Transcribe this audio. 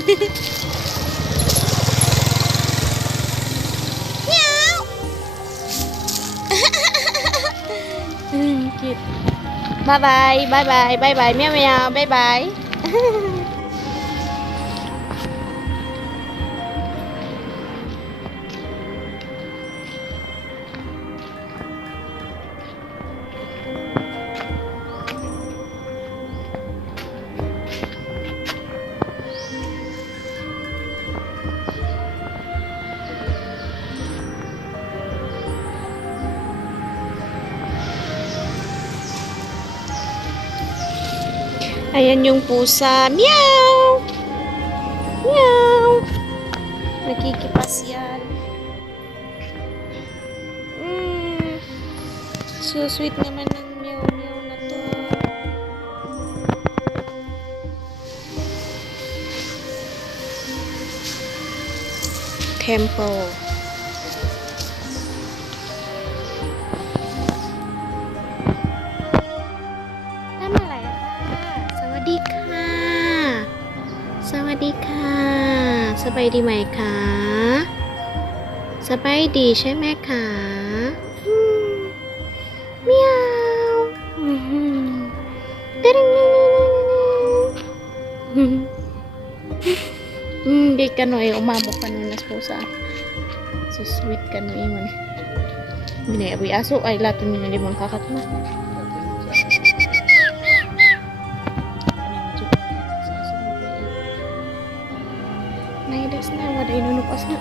Meow. Cute. Bye bye, bye bye, bye bye, meow meow, bye bye. Ayan yung pusa. Meow! Meow! Nagkikipasyal. So sweet naman ng meow meow na to. Temple. Tama lang yan. สวัสดีค่ะ สวัสดีค่ะ สบายดีไหมคะสบายดีใช่ไหมคะเมียวตึ๊ดdi ka no ay umabok pa nun nas pusa. So sweet ka no iman. Binayabi aso ay lato nila limang kakat na. Naidas na, wala inunupas na.